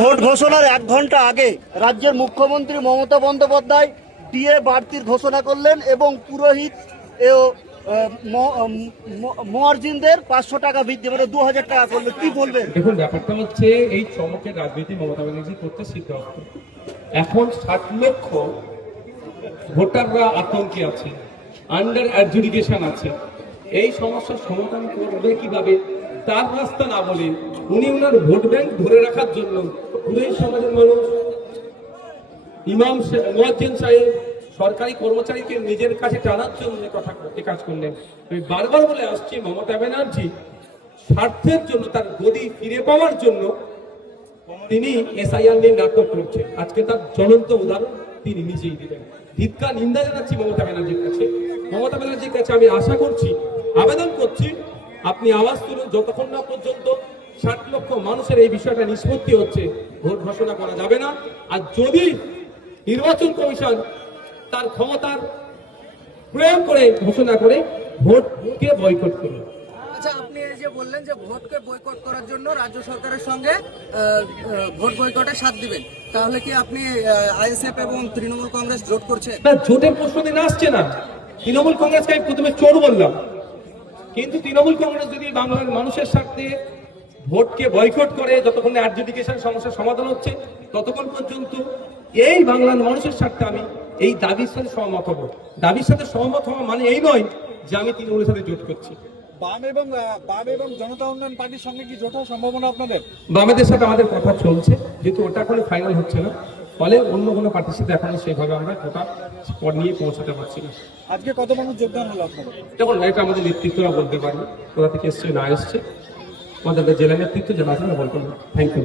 Vote ঘোষণার 1 ঘন্টা আগে রাজ্যের মুখ্যমন্ত্রী মমতা বন্দ্যোপাধ্যায় ডিএ বাড়তির ঘোষণা করলেন এবং পুরোহিত ও মুয়াজ্জিনদের 500 টাকা বৃদ্ধি মানে 2000 টাকা করবে। কি বলবেন? দেখুন, ব্যাপারটা হচ্ছে এই চমকের রাজনীতি মমতা ব্যানার্জি করতে সিদ্ধান্ত। এখন 60 লক্ষ ভোটাররা আতঙ্কে আছে, আন্ডার অ্যাডজুডিকেশন আছে। এই সমস্যার সমাধান করবে কিভাবে তার রাস্তা না বলে উনি ওনার ভোট ব্যাংক ধরে রাখার জন্য পুরোহিত সমাজের মানুষ, ইমাম মুয়াজ্জিন সাহেব, সরকারি কর্মচারীকে নিজের কাছে টানার জন্য কাজ করলেন। আমি বারবার বলে আসছি, মমতা ব্যানার্জি স্বার্থের জন্য, তার গদি ফিরে পাওয়ার জন্য তিনি এসআইআর নিয়ে নাটক করছেন। আজকে তার জ্বলন্ত উদাহরণ তিনি নিজেই দিলেন। ধিক্কার, নিন্দা জানাচ্ছি মমতা ব্যানার্জির কাছে। মমতা ব্যানার্জির কাছে আমি আশা করছি, আবেদন করছি, আপনি আওয়াজ তুলুন। যতক্ষণ না পর্যন্ত 60 লক্ষ মানুষের এই বিষয়টা নিষ্পত্তি হচ্ছে, ভোট ঘোষণা করা যাবে না। আর যদি নির্বাচন কমিশন তার ক্ষমতার প্রয়োগ করে ঘোষণা করে ভোটকে বয়কট করে। আচ্ছা, আপনি এই যে বললেন যে ভোটকে বয়কট করার জন্য রাজ্য সরকারের সঙ্গে ভোট বয়কটে সাথ দিবেন, তাহলে কি আপনি আইএসএফ এবং তৃণমূল কংগ্রেস জোট করছে? না, জোটের প্রশ্ন দিন আসছে না। তৃণমূল কংগ্রেসকে আমি প্রথমে চোর বললাম, কিন্তু তৃণমূল কংগ্রেস যদি বাংলার মানুষের সাথে ভোটকে বয়কট করে, যতক্ষণ অ্যাডজুডিকেশন সমস্যার সমাধান হচ্ছে ততক্ষণ পর্যন্ত এই বাংলার মানুষের স্বার্থে আমি এই দাবির সাথে সহমত হব। দাবির সাথে সহমত হওয়া মানে এই নয় যে আমি তৃণমূলের সাথে জোট করছি। বাম এবং জনতা উন্নয়ন পার্টির সঙ্গে কি জোট হওয়ার সম্ভাবনা আপনাদের? বামেদের সাথে আমাদের কথা চলছে, যেহেতু ওটা কোনো ফাইনাল হচ্ছে না, ফলে অন্য কোনো পার্টির সাথে এখনো সেইভাবে আমরা কথা নিয়ে পৌঁছাতে পারছি না। আজকে কত মানুষ যোগদান হলো আপনাদের? দেখুন, এটা আমাদের নেতৃত্বরা বলতে পারবে কোথা থেকে এসছে না এসছে। আমাদের জেলা নেতৃত্ব জানা আছে না, বলতে পারবো। Thank you.